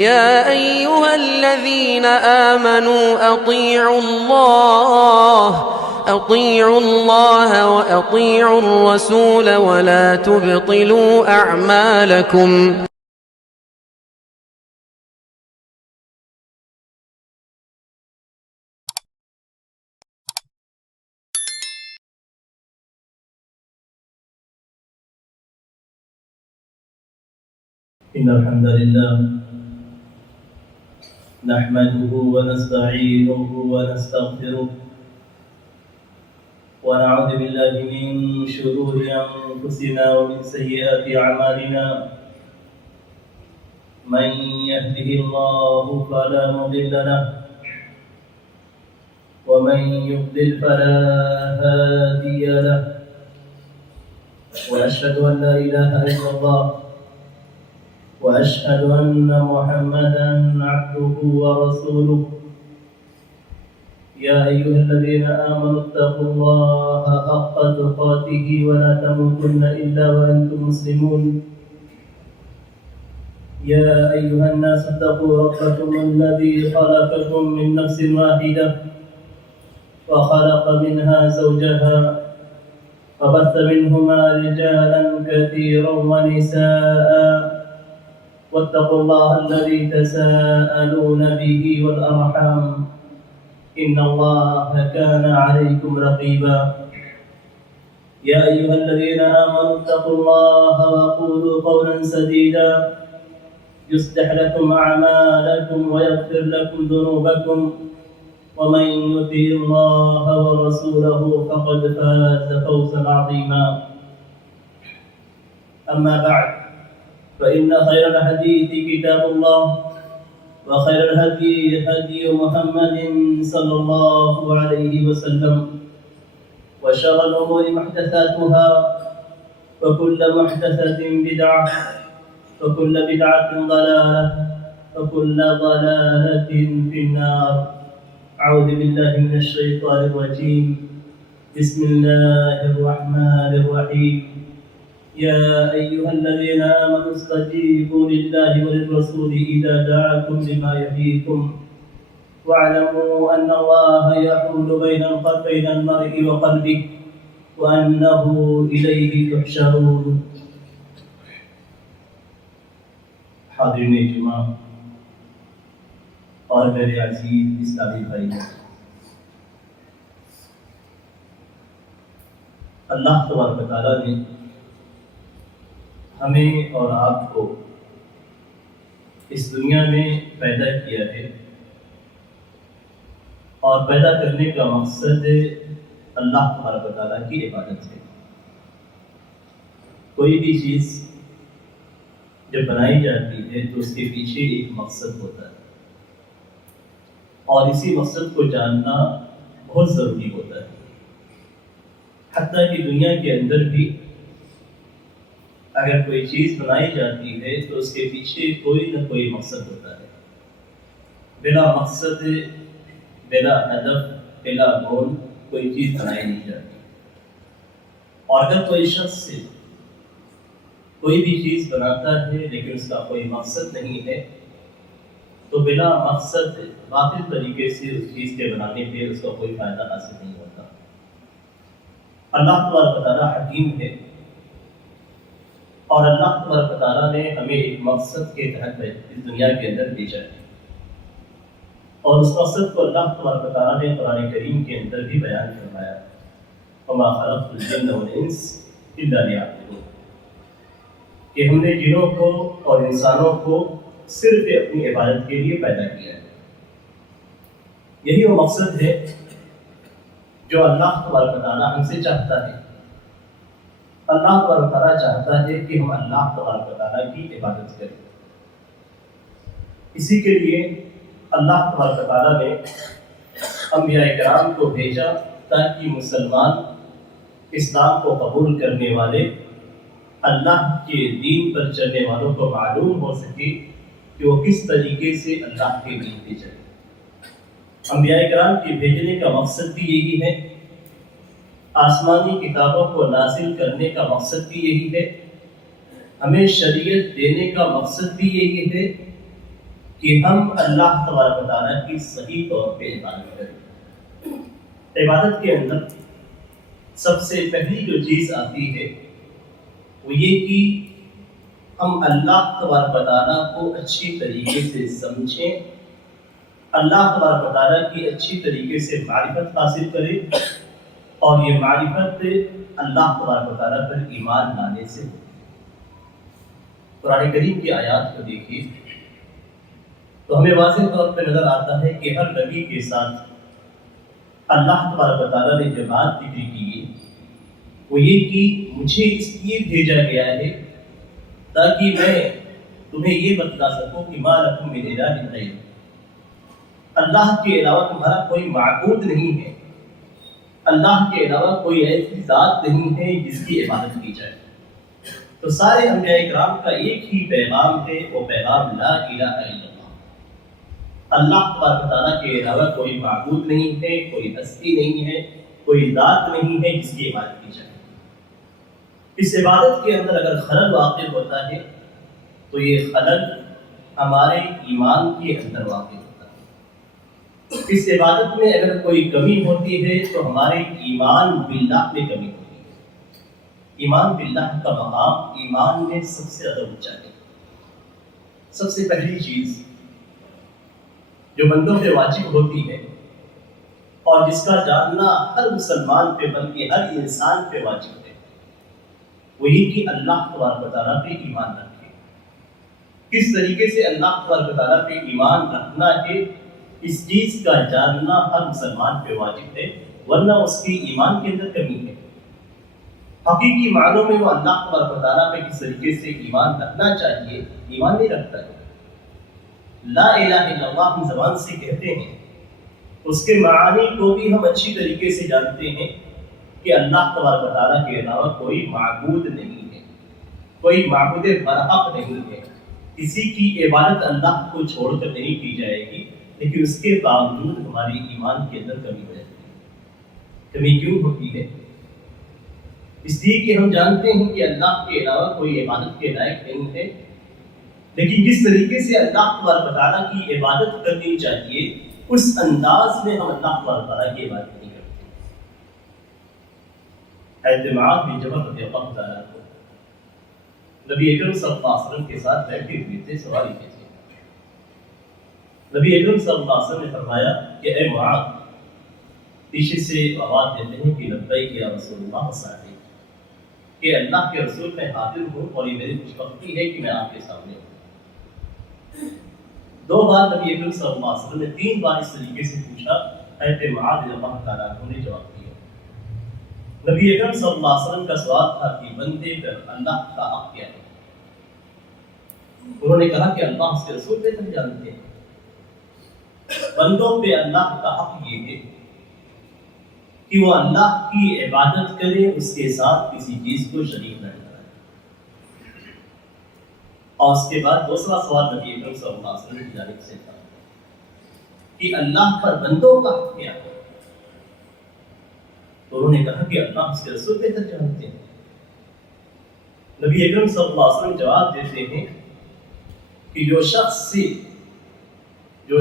يا أيها الذين آمنوا أطيعوا الله وأطيعوا الرسول ولا تبطلوا أعمالكم. إن الحمد لله نحمده ونستعينه ونستغفره ونعوذ بالله من شرور أنفسنا ومن سيئات أعمالنا من يهده الله فلا مضل له ومن يضلل فلا هادي له وأشهد أن لا إله إلا الله وأشهد أن محمدًا عبده ورسوله يا أيها الذين آمنوا اتقوا الله حق تقاته ولا تموتن إلا وأنتم مسلمون يا أيها الناس اتقوا ربكم الذي خلقكم من نفس واحدة وخلق منها زوجها وبث منهما رجالا كثيرا ونساء واتقوا الله الذي تساءلون به والأرحام إن الله كان عليكم رقيبا يا أيها الذين آمنوا اتقوا الله وقولوا قولا سديدا يصلح لكم أعمالكم ويغفر لكم ذنوبكم ومن يطع الله ورسوله فقد فاز فوزا عظيما أما بعد فإن خير الحديث كتاب الله وخير الهدي هدي محمد صلى الله عليه وسلم وشر الأمور محدثاتها وكل محدثة بدعة وكل بدعة ضلالة وكل ضلالة في النار أعوذ بالله من الشيطان الرجيم بسم الله الرحمن الرحيم يا أيها الذين آمنوا استجيبوا لله وللرسول إذا دعاكم لما يحييكم واعلموا أن الله يحول بين المرء وقلبه وأنه إليه تحشرون. حاضرین اجتماع اور میرے عزیز اسلامی بھائی، اللہ تبارک و تعالیٰ نے ہمیں اور آپ کو اس دنیا میں پیدا کیا ہے، اور پیدا کرنے کا مقصد اللہ تبارک و تعالیٰ کی عبادت ہے. کوئی بھی چیز جب بنائی جاتی ہے تو اس کے پیچھے ایک مقصد ہوتا ہے، اور اسی مقصد کو جاننا بہت ضروری ہوتا ہے. حتیٰ کہ دنیا کے اندر بھی اگر کوئی چیز بنائی جاتی ہے تو اس کے پیچھے کوئی نہ کوئی مقصد ہوتا ہے. بلا مقصد، بلا ہدف، بلا گول کوئی چیز بنائی نہیں جاتی. اور اگر کوئی شخص کوئی بھی چیز بناتا ہے لیکن اس کا کوئی مقصد نہیں ہے تو بلا مقصد باطل طریقے سے اس چیز کے بنانے پہ اس کا کوئی فائدہ حاصل نہیں ہوتا. اللہ تبارک و تعالیٰ حکیم ہے، اور اللہ تبارک و تعالیٰ نے ہمیں ایک مقصد کے تحت اس دنیا کے اندر بھیجا ہے، اور اس مقصد کو اللہ تبارک و تعالیٰ نے قرآن کریم کے اندر بھی بیان فرمایا. وما خلقت الجن والانس الا لیعبدون، کہ ہم نے جنوں کو اور انسانوں کو صرف اپنی عبادت کے لیے پیدا کیا ہے. یہی وہ مقصد ہے جو اللہ تبارک و تعالیٰ ہم سے چاہتا ہے. اللہ تبارک و تعالیٰ چاہتا ہے کہ ہم اللہ تبارک و تعالیٰ کی عبادت کریں. اسی کے لیے اللہ تبارک و تعالیٰ نے انبیاء کرام کو بھیجا تاکہ مسلمان اسلام کو قبول کرنے والے، اللہ کے دین پر چلنے والوں کو معلوم ہو سکے کہ وہ کس طریقے سے اللہ کے دین پہ چلے. انبیاء کرام کے بھیجنے کا مقصد بھی یہی ہے، آسمانی کتابوں کو نازل کرنے کا مقصد بھی یہی ہے، ہمیں شریعت دینے کا مقصد بھی یہی ہے کہ ہم اللہ تبارک و تعالیٰ کی صحیح طور پہ عبادت کریں۔ عبادت کے اندر سب سے پہلی جو چیز آتی ہے وہ یہ کہ ہم اللہ تبارک و تعالیٰ کو اچھی طریقے سے سمجھیں، اللہ تبارک و تعالیٰ کی اچھی طریقے سے معرفت حاصل کریں، اور یہ معرفت اللہ تبارک و تعالیٰ پر ایمان لانے سے ہوتی ہے۔ قرآن کریم کی آیات کو دیکھیے تو ہمیں واضح طور پہ نظر آتا ہے کہ ہر نبی کے ساتھ اللہ تبارک و تعالیٰ نے جو بات ذکر کی ہے وہ یہ کہ مجھے اس لیے بھیجا گیا ہے تاکہ میں تمہیں یہ بتلا سکوں کہ ما لکم من الہ غیر، اللہ کے علاوہ تمہارا کوئی معبود نہیں ہے، اللہ کے علاوہ کوئی ایسی ذات نہیں ہے جس کی عبادت کی جائے۔ تو سارے انبیاء کرام کا ایک ہی پیغام ہے، وہ پیغام لا الہ الا اللہ، اللہ تبارک و تعالیٰ کے علاوہ کوئی معبود نہیں ہے، کوئی ہستی نہیں ہے، کوئی ذات نہیں ہے جس کی عبادت کی جائے۔ اس عبادت کے اندر اگر خلل واقع ہوتا ہے تو یہ خلل ہمارے ایمان کے اندر واقع ہوتا ہے۔ اس عبادت میں اگر کوئی کمی ہوتی ہے تو ہمارے ایمان باللہ میں کمی ہوتی ہے۔ ایمان باللہ کا مقام ایمان میں سب سے زیادہ اونچا ہے۔ سب سے پہلی چیز جو بندوں پہ واجب ہوتی ہے اور جس کا جاننا ہر مسلمان پہ بلکہ ہر انسان پہ واجب ہے، وہی کہ اللہ تبارک و تعالیٰ پہ ایمان رکھے۔ کس طریقے سے اللہ تبارک و تعالیٰ پہ ایمان رکھنا ہے، اس چیز کا جاننا ہر مسلمان پہ واجب ہے، ورنہ اس کی ایمان کے اندر کمی ہے۔ حقیقی معنوں میں وہ اللہ تبارک و تعالیٰ پہ کس طریقے سے ایمان رکھنا چاہیے، ایمان نہیں رکھتا ہے۔ لا الہ الا اللہ ہم زبان سے کہتے ہیں، اس کے معانی کو بھی ہم اچھی طریقے سے جانتے ہیں کہ اللہ تبارک و تعالیٰ کے علاوہ کوئی معبود نہیں ہے، کوئی معبود برحق نہیں ہے، کسی کی عبادت اللہ کو چھوڑ کر نہیں کی جائے گی، لیکن اس کے باوجود ہماری ایمان کے اندر کمی ہو جاتی ہے۔ کمی کیوں ہوتی ہے؟ اس لیے کہ ہم جانتے ہیں کہ اللہ کے علاوہ کوئی عبادت کے لائق نہیں ہے، لیکن جس طریقے سے اللہ تبارک و تعالیٰ کی عبادت کرنی چاہیے اس انداز میں ہم اللہ تبارک و تعالیٰ کی عبادت نہیں کرتے۔ حضرت معاذ بن جبل رضی اللہ تعالیٰ عنہ نبی اکرم صلی اللہ علیہ وسلم کے ساتھ بیٹھے ہوئے تھے، سواری پہ تھے۔ نبی اکرم صلی اللہ علیہ وسلم نے فرمایا کہ اے معاذ، پیچھے سے آواز دیتے ہیں کہ لبیک یا رسول اللہ صلی، کہ اللہ کے رسول میں حاضر ہوں اور یہ میری خوش بختی ہے کہ میں آپ کے سامنے ہوں۔ دو بار نبی اکرم صلی اللہ علیہ وسلم نے 3 بار اس طریقے سے پوچھا، حضرت معاذ رضی اللہ تعالیٰ عنہ نے جواب دیا۔ نبی اکرم صلی اللہ علیہ وسلم کا سوال تھا کہ بندے پر اللہ کا حق کیا ہے؟ انہوں نے کہا کہ اللہ اس کے رسول بہتر جانتے ہیں۔ بندوں پہ اللہ کا حق یہ ہے کہ وہ اللہ کی عبادت کرے، اس کے ساتھ کسی چیز کو شریک نہ کرے۔ اور اس کے بعد دوسرا سوال نبی اکرم صلی اللہ علیہ وسلم کی جانب سے تھا کہ اللہ پر بندوں کا حق کیا ہے؟ تو انہوں نے کہا کہ اللہ اس کے رسول بہتر جانتے ہیں۔ نبی اکرم صلی اللہ علیہ وسلم جواب دیتے ہیں کہ جو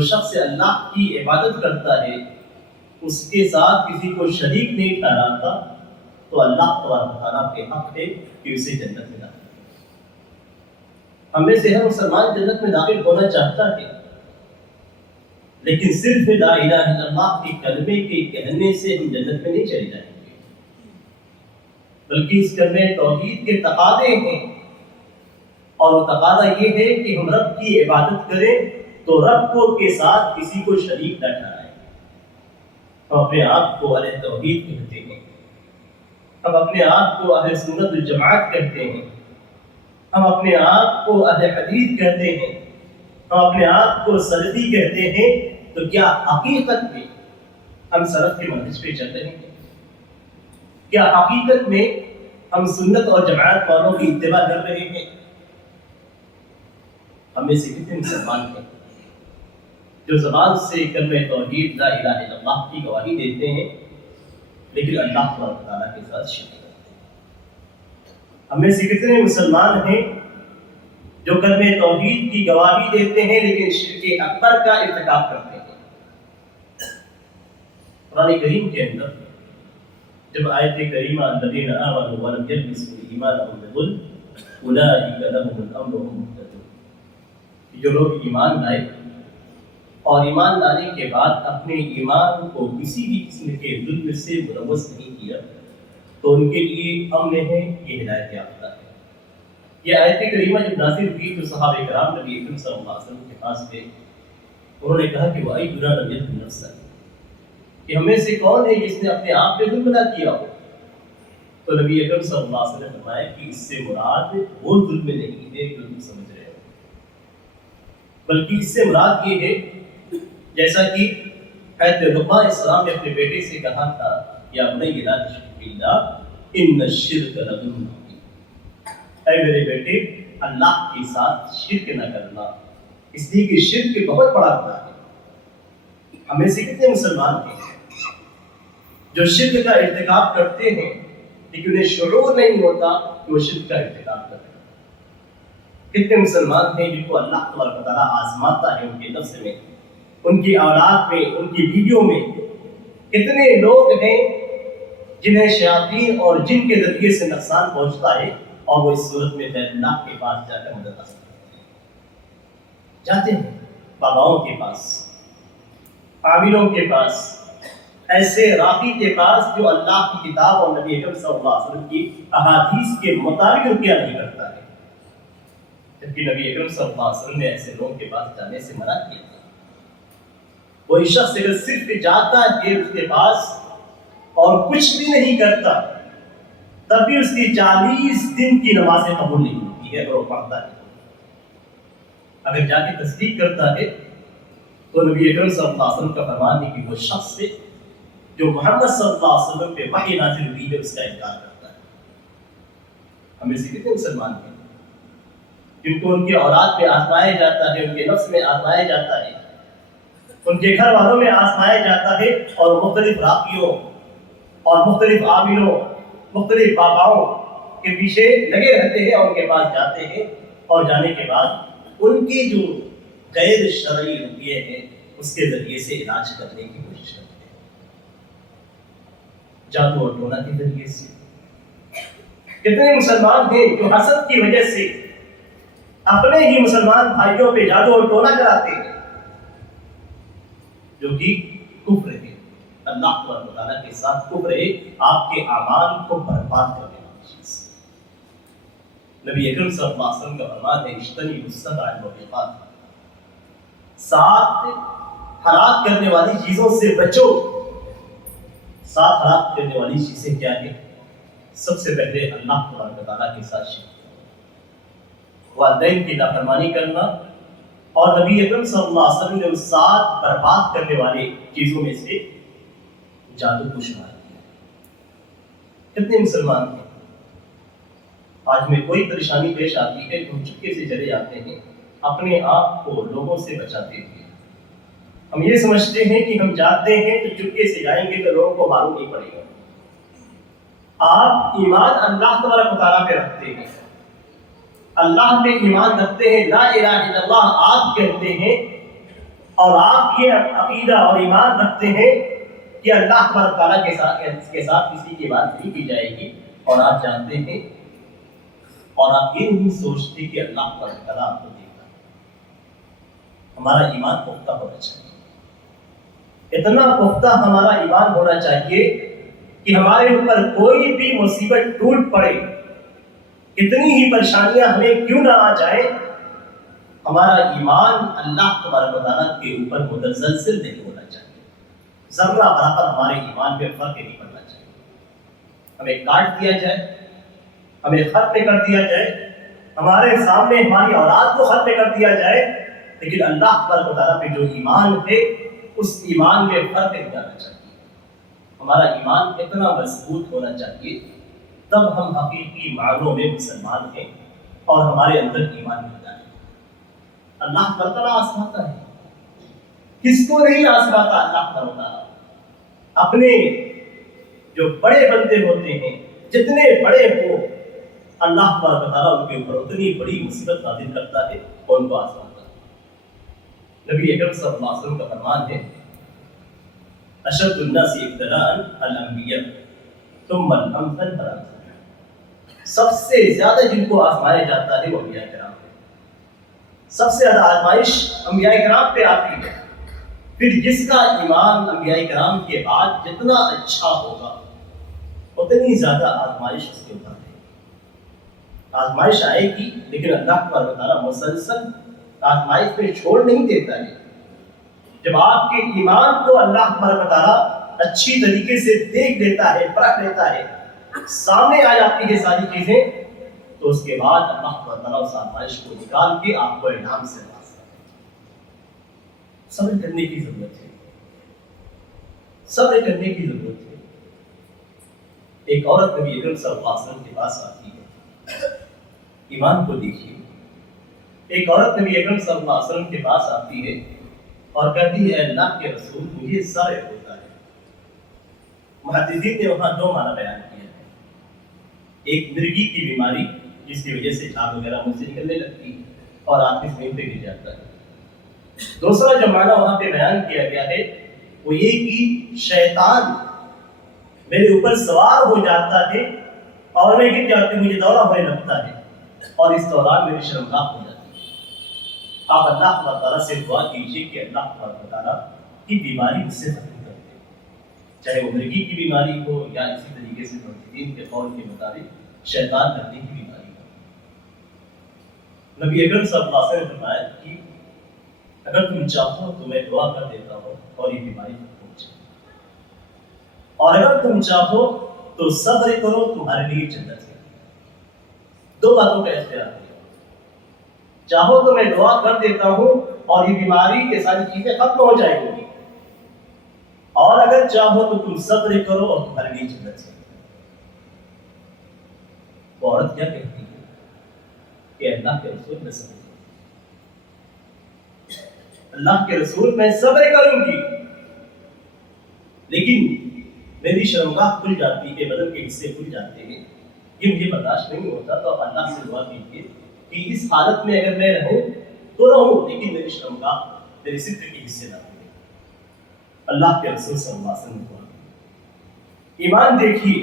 شخص اللہ کی عبادت کرتا ہے، اس کے ساتھ کسی کو شریک نہیں ٹھہراتا، تو اللہ تبارک و تعالیٰ کے حق ہے کہ اسے جنت میں داخل کرے۔ ہم میں سے ہر مسلمان جنت میں داخل ہونا چاہتا ہے، لیکن صرف لا الہ الا اللہ کے کلمے کے کہنے سے ہم جنت میں نہیں چلے جائیں گے، بلکہ اس کلمے توحید کے تقاضے ہیں، اور وہ تقاضا یہ ہے کہ ہم رب کی عبادت کریں تو رب کو کے ساتھ کسی کو شریک نہ ٹھہرائیں۔ ہم اپنے آپ کو اہل توحید کہتے ہیں، ہم اپنے آپ کو اہل سنت الجماعت کہتے ہیں، ہم اپنے آپ کو اہل حدیث کہتے ہیں، ہم اپنے آپ کو سلفی کہتے ہیں، تو کیا حقیقت میں ہم سلف کے منہج پہ چل رہے ہیں؟ کیا حقیقت میں ہم سنت اور جماعت والوں کی اتباع کر رہے ہیں؟ ہم میں سے کتنے مسلمان ہیں جو زبان سے کلمہ توحید لا الہ الا اللہ کی گواہی دیتے ہیں، لیکن اللہ تبارک و تعالیٰ کے ساتھ شریک کرتے ہیں؟ ہم میں سے کتنے مسلمان ہیں جو کلمہ توحید کی گواہی دیتے ہیں لیکن شرک اکبر کا ارتکاب کرتے ہیں۔ قرآن کریم کے اندر جب آیت کریمہ الذین آمنوا ولم یلبسوا ایمانهم بظلم اولئک لهم الامن وهم مہتدون، جو لوگ ایمان لائے اور ایمان لانے کے بعد اپنے ایمان کو کسی بھی قسم کے ظلم سے ملوث نہیں کیا تو ان کے لیے امن ہے، یہ ہدایت یافتہ ہے۔ یہ آیت کریمہ جب نازل ہوئی تو صحابہ کرام نبی اکرم صلی اللہ علیہ وسلم کے پاس گئے، انہوں نے کہا کہ وَأَيُّنَا لَمْ يَظْلِمْ نَفْسَهُ، کہ ہم میں سے کون ہے جس نے اپنے آپ پہ ظلم نہ کیا ہو؟ تو نبی اکرم صلی اللہ علیہ وسلم نے فرمایا کہ اس سے مراد وہ ظلم نہیں ہے جو تم سمجھ رہے ہو، بلکہ اس سے مراد یہ ہے جیسا کہ حضرت لقمان السلام نے اپنے بیٹے سے کہا تھا یا بنی لا تشرک باللہ ان الشرک لظلم عظیم، اے میرے بیٹے اللہ کے ساتھ شرک نہ کرنا، اس لیے کہ شرک بہت بڑا گناہ ہے۔ ہمیں سے کتنے مسلمان ہیں جو شرک کا ارتکاب کرتے ہیں لیکن انہیں شعور نہیں ہوتا کہ وہ شرک کا ارتکاب کرتے ہیں؟ کتنے مسلمان ہیں جن کو اللہ تبارک و تعالیٰ آزماتا ہے ان کے نفس میں، ان کی اولاد میں، ان کی بیویوں میں؟ کتنے لوگ ہیں جنہیں شیاطین اور جن کے ذریعے سے نقصان پہنچتا ہے اور وہ اس صورت میں غیر اللہ کے پاس جا کر مدد حاصل کرتے ہیں، جاتے ہیں باباؤں کے پاس، عاملوں کے پاس، ایسے راقی کے پاس جو اللہ کی کتاب اور نبی اکرم صلی اللہ علیہ وسلم کی احادیث کے مطابق رقیہ نہیں کرتا ہے، جبکہ نبی اکرم صلی اللہ علیہ وسلم نے ایسے لوگوں کے پاس جانے سے منع کیا تھا۔ وہی شخص اگر صرف جاتا ہے اس کے پاس اور کچھ بھی نہیں کرتا تب بھی اس کی 40 دن کی نمازیں قبول نہیں ہوتی ہے اگر وہ پڑھتا ہے۔ اگر جا کے تصدیق کرتا ہے تو نبی اکرم صلی اللہ علیہ وسلم کا فرمان ہے کہ وہ شخص سے جو محمد صلی اللہ علیہ وسلم پہ وحی نازل ہوئی ہے اس کا انکار کرتا ہے۔ ہمیں سے کتنے مسلمان ہیں جن کو ان کی اولاد پہ آزمایا جاتا ہے، ان کے نفس میں آزمایا جاتا ہے، ان کے گھر والوں میں آزمایا جاتا ہے، اور مختلف راقیوں اور مختلف عاملوں، مختلف باباؤں کے پیچھے لگے رہتے ہیں اور ان کے پاس جاتے ہیں، اور جانے کے بعد ان کے جو غیر شرعی رویے ہیں اس کے ذریعے سے علاج کرنے کی کوشش کرتے ہیں، جادو اور ٹونا کے ذریعے سے۔ کتنے مسلمان ہیں جو حسد کی وجہ سے اپنے ہی مسلمان بھائیوں پہ جادو اور ٹونا کراتے ہیں، جو کہ کفر ہے، اللہ تعالیٰ کے ساتھ کفر ہے، آپ کے اعمال کو برباد کرنے والی چیز۔ نبی اکرم صلی اللہ علیہ وسلم کا فرمان ہے اجتنبوا السبع الموبقات، 7 ہلاک کرنے والی چیزوں سے بچو۔ 7 ہلاک کرنے والی چیزیں کیا ہیں؟ سب سے پہلے اللہ تعالیٰ کے ساتھ شرک، والدین کی نافرمانی کرنا، اور نبی اکرم صلی اللہ علیہ وسلم نے اس 7 برباد کرنے والے چیزوں میں سے جادو کو شمار کیا۔ کتنے مسلمان ہیں آج میں کوئی پریشانی پیش آتی ہے تو ہم چپکے سے چلے جاتے ہیں اپنے آپ کو لوگوں سے بچاتے ہوئے۔ ہم یہ سمجھتے ہیں کہ ہم جاتے ہیں تو چپکے سے جائیں گے تو لوگوں کو معلوم نہیں پڑے گا۔ آپ ایمان اللہ تبارک و تعالیٰ پہ رکھتے ہیں، اللہ پہ ایمان رکھتے ہیں، لا الہ الا اللہ آپ کہتے ہیں، اور آپ یہ عقیدہ اور ایمان رکھتے ہیں کہ اللہ تبارک تعالیٰ کے ساتھ کسی کی بات نہیں کی جائے گی، اور آپ جانتے ہیں اور آپ یہ نہیں سوچتے کہ اللہ تبارک تعالیٰ آپ کو دیکھتا ہے۔ ہمارا ایمان پختہ ہونا چاہیے، اتنا پختہ ہمارا ایمان ہونا چاہیے کہ ہمارے اوپر کوئی بھی مصیبت ٹوٹ پڑے، کتنی ہی پریشانیاں ہمیں کیوں نہ آ جائیں، ہمارا ایمان اللہ تبارک و تعالیٰ کے اوپر متزلزل نہیں ہونا چاہیے، ذرہ برابر ہمارے ایمان پہ فرق نہیں پڑنا چاہیے۔ ہمیں کاٹ دیا جائے، ہمیں ختم کر دیا جائے، ہمارے سامنے ہماری اولاد کو ختم کر دیا جائے، لیکن اللہ تبارک و تعالیٰ پہ جو ایمان ہے اس ایمان میں فرق نہیں آنا چاہیے۔ ہمارا ایمان اتنا مضبوط ہونا چاہیے تب ہم حقیقی معنوں میں مسلمان ہیں اور ہمارے اندر ایمان ملتا ہے۔ اللہ تعالیٰ آزماتا ہے، کس کو نہیں آزماتا اللہ تعالیٰ؟ اپنے جو بڑے بندے ہوتے ہیں، جتنے بڑے ہو اللہ تبارک و تعالیٰ ان کے اوپر اتنی بڑی مصیبت نازل کرتا ہے اور ان کو آزماتا ہے۔ نبی اکرم صلی اللہ علیہ وسلم کا فرمان ہے اشد الناس ابتلاء الانبیاء ثم الامثل فالامثل، سب سے زیادہ جن کو آزمایا جاتا ہے وہ انبیاء کرام ہیں، سب سے زیادہ آزمائش انبیاء کرام پہ آتی ہے، پھر جس کا ایمان انبیاء کرام کے بعد جتنا اچھا ہوگا اتنی زیادہ آزمائش اس کے اوپر ہے۔ آزمائش آئے گی لیکن اللہ تبارک و تعالیٰ مسلسل آزمائش پہ چھوڑ نہیں دیتا ہے۔ جب آپ کے ایمان کو اللہ تبارک و تعالیٰ اچھی طریقے سے دیکھ لیتا ہے، پرکھ لیتا ہے، سامنے آ جاتی ہے ساری چیزیں، تو اس کے بعد اللہ تبارک و تعالیٰ اس آزمائش کو نکال کے آپ کو انعام سے نوازتا ہے۔ صبر کرنے کی ضرورت ہے، صبر کرنے کی ضرورت ہے۔ ایک عورت نبی اکرم صلی اللہ علیہ وسلم کے پاس آتی ہے، ایمان کو دیکھیے، ایک عورت نبی اکرم صلی اللہ علیہ وسلم کے پاس آتی ہے اور کہتی ہے اللہ کے رسول مجھے سر ہوتا ہے۔ محدثین نے وہاں دو معنی بیان کیا ہے، ایک مرگی کی بیماری جس کی وجہ سے جھاگ وغیرہ منہ سے نکلنے لگتی ہے اور آدمی زمین پہ گر جاتا ہے۔ دوسرا جو معنی وہاں پہ بیان کیا گیا ہے وہ یہ کہ شیطان میرے اوپر سوار ہو جاتا ہے اور میں گر جاتی ہوں، مجھے دورہ ہونے لگتا ہے اور اس دوران میری شرمگاہ ہو جاتی ہے۔ آپ اللہ تعالیٰ سے دعا کیجیے کہ اللہ تعالیٰ کی بیماری مجھ سے ختم کر دے، چاہے وہ مرگی کی بیماری ہو یا اسی طریقے سے محدثین کے قول کے مطابق شیطان کرنے کی بیماری ہو۔ نبی اکرم صلی اللہ علیہ وسلم نے فرمایا کہ اگر تم چاہو تو میں دعا کر دیتا ہوں اور یہ بیماری ختم ہو جائے، اور اگر تم چاہو تو صبر کرو تمہارے لیے جنت ہے۔ دو باتوں کا اختیار ہے، چاہو تو میں دعا کر دیتا ہوں اور یہ بیماری یہ ساری چیزیں ختم ہو جائیں گی، اور اگر چاہو تو تم صبر کرو اور تمہارے لیے جنت ہے۔ وہ عورت کیا کہتی ہے کہ اللہ کے رسول میں صبر کروں، اللہ کے رسول میں صبر کروں گی، لیکن میری شرمگاہ کھل جاتی ہے، بدن کے حصے کھل جاتے ہیں، یہ مجھے برداشت نہیں ہوتا، تو آپ اللہ سے دعا کیجیے کہ اس حالت میں اگر میں رہوں تو رہوں، لیکن میری شرمگاہ میرے ستر کے حصے نہ ہوں۔ اللہ کے رسول صلی اللہ علیہ وسلم کو ایمان دیکھیے،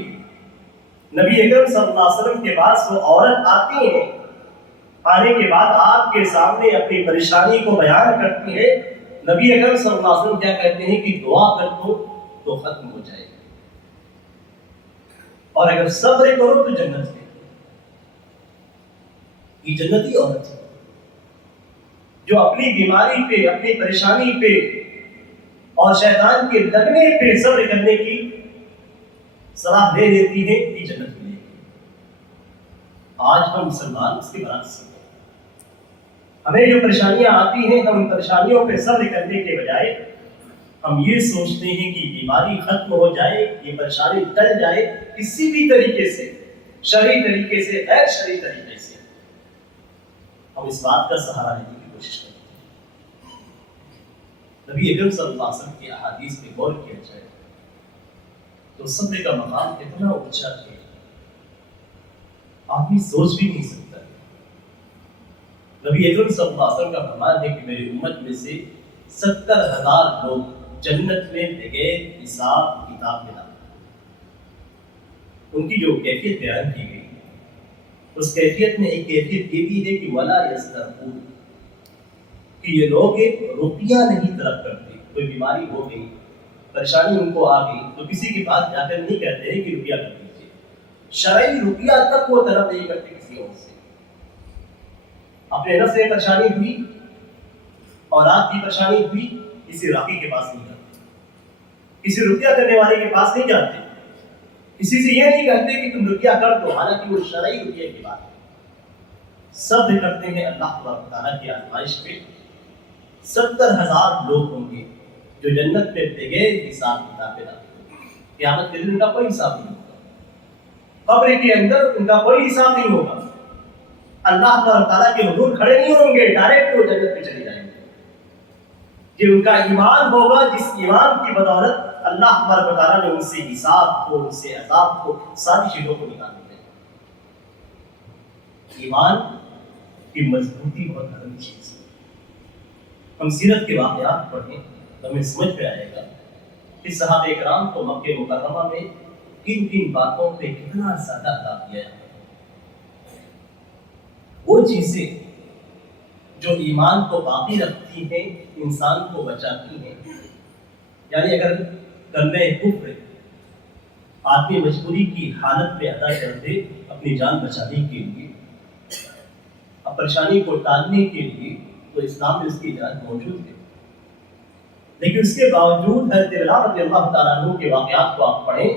نبی اکرم صلی اللہ علیہ وسلم کے پاس وہ عورت آتی ہے، آنے کے بعد آپ کے سامنے اپنی پریشانی کو بیان کرتی ہے، نبی اکرم صلی اللہ علیہ وسلم کیا کہتے ہیں کہ دعا کر دو تو ختم ہو جائے گا، اور اگر صبر کرو تو جنت ہے۔ یہ جنتی عورت ہے جو اپنی بیماری پہ، اپنی پریشانی پہ اور شیطان کے لگنے پہ صبر کرنے کی صلاح دے دیتی ہے کہ جنت ملے گی۔ آج ہم مسلمان اس کے برعکس ہیں، ہمیں جو پریشانیاں آتی ہیں ہم ان پریشانیوں پہ صبر کرنے کے بجائے ہم یہ سوچتے ہیں کہ بیماری ختم ہو جائے، یہ پریشانی ٹل جائے کسی بھی طریقے سے، شرعی طریقے سے، غیر شرعی طریقے سے، ہم اس بات کا سہارا لینے کی کوشش کرتے ہیں۔ نبی اکرم صلی اللہ علیہ وسلم کی احادیث پہ غور کیا جائے تو صبر کا مقام اتنا اونچا ہے آدمی سوچ بھی نہیں سکتا۔ نبی اکرم صلی اللہ علیہ وسلم کا فرمان ہے کہ میری امت میں سے 70,000 لوگ جنت میں بغیر حساب کتاب کے داخل۔ ان کی جو کیفیت بیان کی گئی اس کیفیت میں ایک کیفیت یہ بھی ہے کہ ولا یسترقون، کہ یہ لوگ ایک روپیہ نہیں طلب کرتے، کوئی بیماری ہو گئی، پریشانی ان کو آ گئی تو کسی کے پاس جا کر نہیں کہتے ہیں کہ روپیہ کر دیجیے، شرعی روپیہ تک وہ طلب نہیں کرتے کسی اور سے۔ اپنے نفس سے پریشانی ہوئی، اولاد کی پریشانی ہوئی، کسی راقی کے پاس نہیں جاتے، کسی رقیہ کرنے والے کے پاس نہیں جاتے، کسی سے یہ نہیں کہتے کہ تم رقیہ کر دو، حالانکہ وہ شرعی رقیہ کی بات ہے۔ صبر کرتے ہیں اللہ تبارک و تعالیٰ کی آزمائش پہ۔ 70,000 لوگ ہوں گے جو جنت میں بغیر حساب کتاب کے داخل ہوں گے۔ قیامت کے دن ان کا کوئی حساب نہیں ہوگا، قبر کے اندر ان کا کوئی حساب نہیں ہوگا، اللہ تبارک و تعالیٰ کے حضور کھڑے نہیں ہوں گے، ڈائریکٹ وہ جنت میں چلے جائیں گے۔ یہ ان کا ایمان ہوگا جس ایمان کی بدولت اللہ تبارک و تعالیٰ نے ان سے حساب کو، ان سے عذاب کو، ساری چیزوں کو نکال دیا۔ ایمان کی مضبوطی بہت اہم چیز ہے. ہم سیرت کے واقعات پڑھیں تو ہمیں سمجھ میں آئے گا کہ صحابہ کرام کو مکہ مکرمہ میں کن کن باتوں پہ کتنا زیادہ عذاب دیا ہے. وہ چیزیں جو ایمان کو باقی رکھتی ہیں، انسان کو بچاتی ہیں. یعنی اگر کلمہ کفر آدمی مجبوری کی حالت میں ادا کر دے اپنی جان بچانے کے لیے، پریشانی کو ٹالنے کے لیے، تو اسلام میں اس کی اجازت موجود ہے. لیکن اس کے باوجود حضرت بلال رضی اللہ تعالیٰ عنہ کے واقعات کو آپ پڑھیں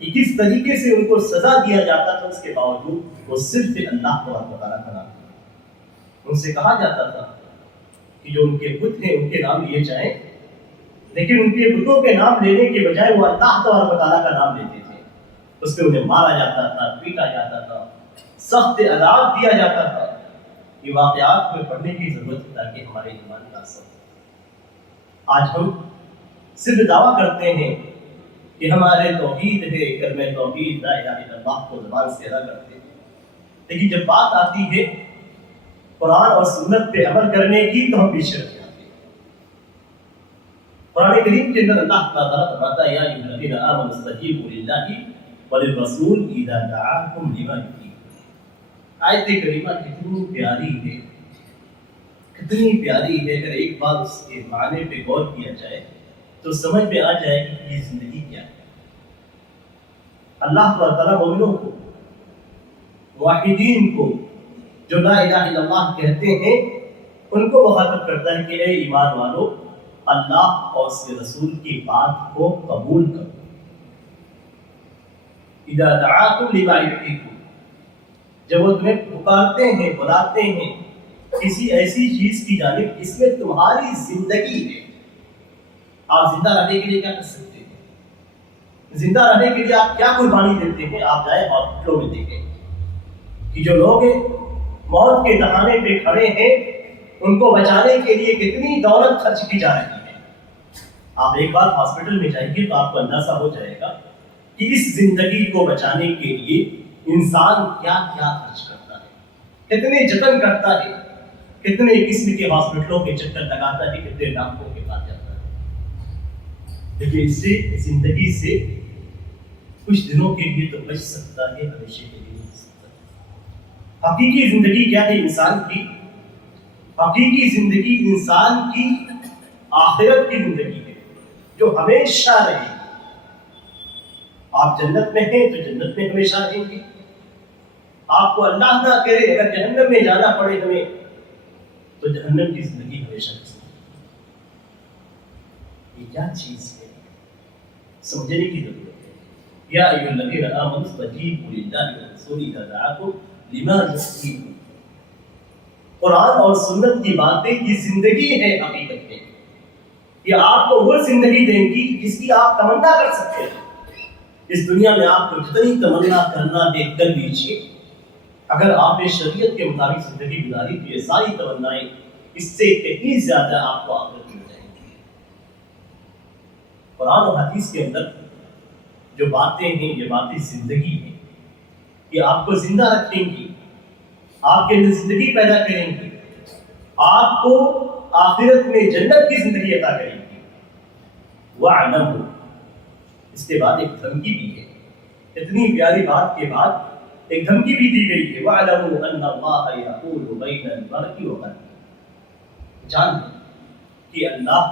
کہ کس طریقے سے ان کو سزا دیا جاتا تھا، اس کے باوجود وہ صرف اللہ تبارک و تعالیٰ کا نام. ان سے کہا جاتا تھا کہ جو ان کے بت ہیں ان کے نام لیے جائیں، لیکن ان کے بتوں کے نام لینے کے بجائے وہ اللہ تبارک و تعالیٰ کا نام لیتے تھے. اس میں انہیں مارا جاتا تھا، پیٹا جاتا تھا، سخت عذاب دیا جاتا تھا. یہ واقعات میں پڑھنے کی ضرورت ہے تاکہ ہمارے ایمان کا اثر ہو. آج ہم صرف دعویٰ کرتے ہیں کہ ہمارے توحید ہے، کلمہ توحید لا الہ الا اللہ کو زبان سے ادا کرتے ہیں، لیکن جب بات آتی ہے قرآن اور سنت پہ عمل کرنے کی تو ہم پیچھے رہ جاتے ہیں. قرآن کریم کے اندر اللہ تعالیٰ فرماتا ہے یا ایھا الذین آمنوا استجیبوا للہ وللرسول اذا دعاکم لما یحییکم. آیت کریمہ کتنی پیاری ہے، کتنی پیاری ہے. اگر ایک بار اس کے معنی پہ غور کیا جائے تو سمجھ میں آ جائے کہ یہ زندگی کیا ہے. اللہ تعالیٰ مومنوں کو، موحدین کو، جو لا الہ الا اللہ کہتے ہیں، ان کو مخاطب کرتا ہے کہ اے ایمان والو، اللہ اور اس کے رسول کی بات کو قبول کرو. اذا دعاکم لما یحییکم، جب وہ تمہیں پکارتے ہیں، بلاتے ہیں کسی ایسی چیز کی جانب جس میں تمہاری زندگی ہے. آپ زندہ رہنے کے لیے کیا کر سکتے ہیں؟ زندہ رہنے کے لیے آپ کیا قربانی دیتے ہیں؟ آپ جائیں ہاسپٹلوں میں دیکھیں کہ جو لوگ موت کے دہانے پہ کھڑے ہیں ان کو بچانے کے لیے کتنی دولت خرچ کی جا رہی ہے. آپ ایک بار ہاسپٹل میں جائیے تو آپ کو اندازہ ہو جائے گا کہ اس زندگی کو بچانے کے لیے انسان کیا کیا خرچ کرتا ہے، کتنے جتن کرتا ہے، کتنے قسم کے ہاسپٹلوں کے چکر لگاتا ہے، کتنے ڈاکٹروں کے پاس جاتا ہے. لیکن اس سے زندگی سے کچھ دنوں کے لیے تو بچ سکتا ہے، ہمیشہ کے لیے نہیں بچ سکتا. حقیقی زندگی کیا ہے انسان کی؟ حقیقی زندگی انسان کی آخرت کی زندگی ہے جو ہمیشہ رہے گی. آپ جنت میں ہیں تو جنت میں ہمیشہ رہیں گے. آپ کو اللہ نہ کرے اگر جہنم میں جانا پڑے ہمیں تو جہنم کی زندگی ہمیشہ کی زندگی. یہ کیا چیز ہے، سمجھنے کی ضرورت ہے. یا ایھا الذین آمنوا استجیبوا للہ والرسول اذا دعاکم لما یحییکم. قرآن اور سنت کی باتیں یہ زندگی ہے حقیقت میں. یہ آپ کو وہ زندگی دیں گی جس کی آپ تمنا کر سکتے ہیں. اس دنیا میں آپ کو جتنی تمنا کرنا ہے کر لیجیے. اگر آپ نے شریعت کے مطابق زندگی گزاری تو یہ ساری تمنائیں اس سے کہیں زیادہ آپ کو آخرت مل جائیں گی. قرآن اور حدیث کے اندر جو باتیں ہیں یہ باتیں زندگی ہیں. یہ آپ کو زندہ رکھیں گی، آپ کے اندر زندگی پیدا کریں گی، آپ کو آخرت میں جنت کی زندگی عطا کریں گی. وَاعْلَمُوا، اس کے بعد ایک دھمکی بھی ہے. اتنی پیاری بات کے بعد ایک دھمکی بھی دی گئی ہے. وَاعْلَمُوا أَنَّ اللَّهَ يَحُولُ بَيْنَ الْمَرْءِ وَقَلْبِهِ. جان لیں کہ اللہ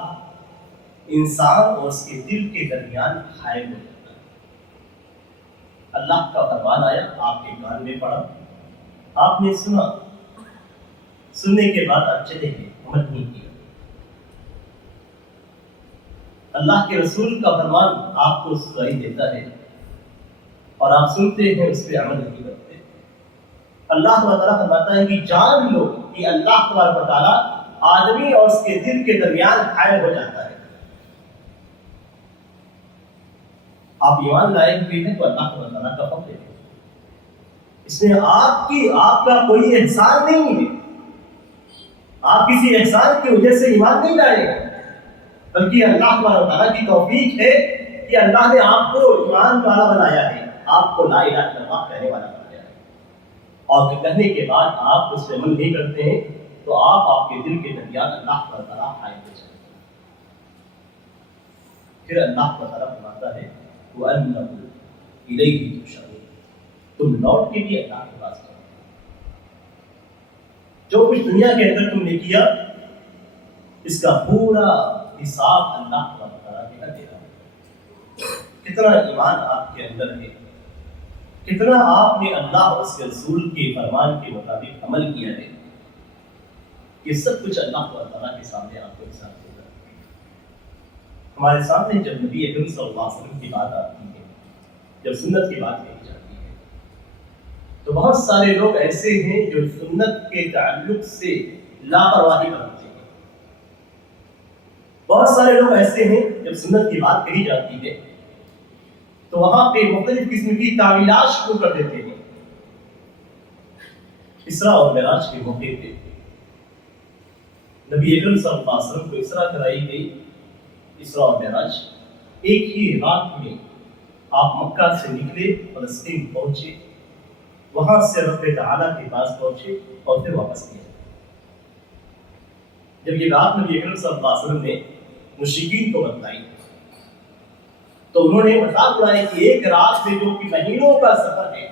انسان اور اس کے دل کے درمیان حائل ہو جاتا ہے. اللہ کا فرمان آیا، آپ کے کان میں پڑا، آپ نے سنا، سننے کے بعد آپ چلے گئے، عمل نہیں کیا. اللہ کے رسول کا فرمان آپ کو سنائی دیتا ہے اور آپ سنتے ہیں، اس پہ عمل نہیں کرتے. اللہ تعالیٰ فرماتا ہے کہ جان لو کہ اللہ تبارک و تعالیٰ آدمی اور اس کے دل کے درمیان حائل ہو جاتا ہے. آپ ایمان لائے ہوئے ہیں تو اللہ تعالیٰ کا فضل ہے. اس میں آپ کا کوئی احسان نہیں ہے. آپ کسی احسان کی وجہ سے ایمان نہیں لائے ہیں، بلکہ اللہ تعالیٰ کی توفیق ہے کہ اللہ نے آپ کو ایمان والا بنایا ہے، آپ کو لا الہ الا اللہ کہنے والا بنایا ہے. اور کہنے کے بعد آپ اس پہ عمل نہیں کرتے ہیں تو آپ کے دل کے درمیان اللہ تعالیٰ حائل ہو جائے. پھر اللہ تعالیٰ فرماتا ہے وَأَنَّهُ إِلَيْهِ تُحْشَرُونَ, تم لوٹ کے بھی اللہ کے پاس کرو. جو کچھ دنیا کے اندر تم نے کیا اس کا پورا حساب اللہ تعالیٰ کے دے رہا ہے. کتنا ایمان آپ کے اندر ہے, کتنا آپ نے اللہ اور اس کے رسول کے فرمان کے مطابق عمل کیا ہے, یہ سب کچھ اللہ تعالیٰ کے سامنے آپ کو حساب دے رہا ہے. ہمارے سامنے جب نبی اکرم صلی اللہ علیہ وسلم کی بات آتی ہے, جب سنت کی بات کہی جاتی ہے, تو بہت سارے لوگ ایسے ہیں جو سنت کے تعلق سے لاپرواہی برتتے ہیں. بہت سارے لوگ ایسے ہیں جب سنت کی بات کہی جاتی ہے تو وہاں پہ مختلف قسم کی تعویلات شروع کر دیتے ہیں. اسراء اور معراج کے موقع پہ نبی اکرم صلی اللہ علیہ وسلم کو اسراء کرائی گئی. اسراء اور معراج ایک ہی رات میں آپ مکہ سے نکلے, فلسطین پہنچے, وہاں سے رب تعالیٰ کے پاس پہنچے اور پھر واپس کیا. جب یہ بات نبی اکرم صلی اللہ علیہ وسلم نے مشرکین کو بتلائی تو انہوں نے مذاق اڑایا کہ ایک رات میں جو کہ مہینوں کا سفر ہے,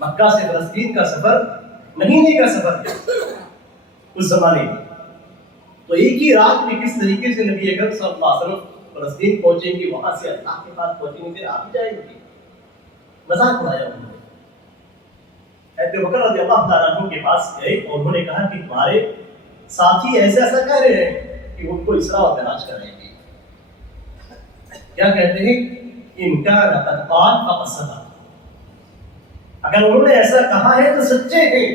مکہ سے فلسطین کا سفر مہینے کا سفر ہے اس زمانے میں, تو ایک ہی رات میں کس طریقے سے نبی اکرم صلی اللہ علیہ وسلم فلسطین پہنچیں گے, وہاں سے اللہ کے پاس پہنچیں گے, پھر آپ جائیں گے. مذاق اڑایا انہوں نے. ابو بکر رضی اللہ تعالیٰ عنہ کے پاس گئے اور انہوں نے کہا کہ تمہارے ساتھی ایسا کہہ رہے ہیں کہ ان کو اسراء اور معراج کرائیں گے. کیا کہتے ہیں, ان کان قد قال فقد صدق, اگر انہوں نے ایسا کہا ہے تو سچے ہیں.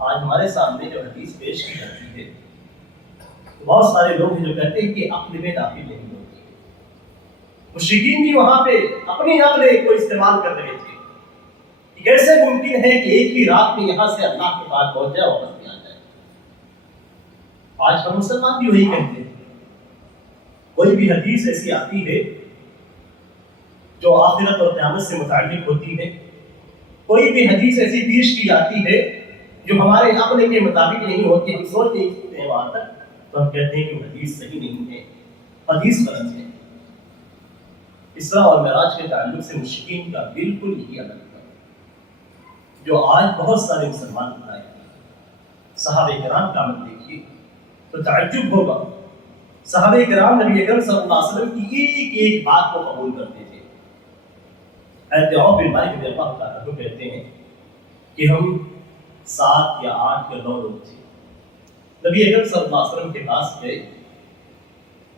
آج ہمارے سامنے جو حدیث پیش کی جاتی ہے بہت سارے لوگ ہیں جو کہتے ہیں کہ عقل میں داخل نہیں ہوتی. مشرکین بھی وہاں پہ اپنی عقل کو استعمال کر رہے تھے کہ کیسے ممکن ہے کہ ایک ہی رات میں یہاں سے اللہ کے پاس پہنچ جائے اور واپس بھی آ جائے. آج ہم مسلمان بھی وہی کہتے ہیں. کوئی بھی حدیث ایسی آتی ہے جو آخرت اور قیامت سے متعلق ہوتی ہے, کوئی بھی حدیث ایسی پیش کی جاتی ہے جو ہمارے عقل کے مطابق نہیں ہوتی, ہم سوچ نہیں سکتے ہیں وہاں تک, تو ہم کہتے ہیں کہ حدیث صحیح نہیں ہے, حدیث غلط ہے. اسراء اور معراج کے تعلق سے مشرکین کا بالکل یہی عمل تھا جو آج بہت سارے مسلمان بتائے ہیں. صحابہ کرام کا عمل دیکھیے تو تعجب ہوگا. صحابہ کرام نبی اکرم صلی اللہ علیہ وسلم کی ایک ایک بات کو قبول کرتے تھے. حضرت عوف بن مالک رضی اللہ تعالیٰ عنہ کہتے ہیں کہ ہم 7 یا 8 یا 9 لوگ تھے. نبی اکرم صلی اللہ علیہ وسلم کے پاس گئے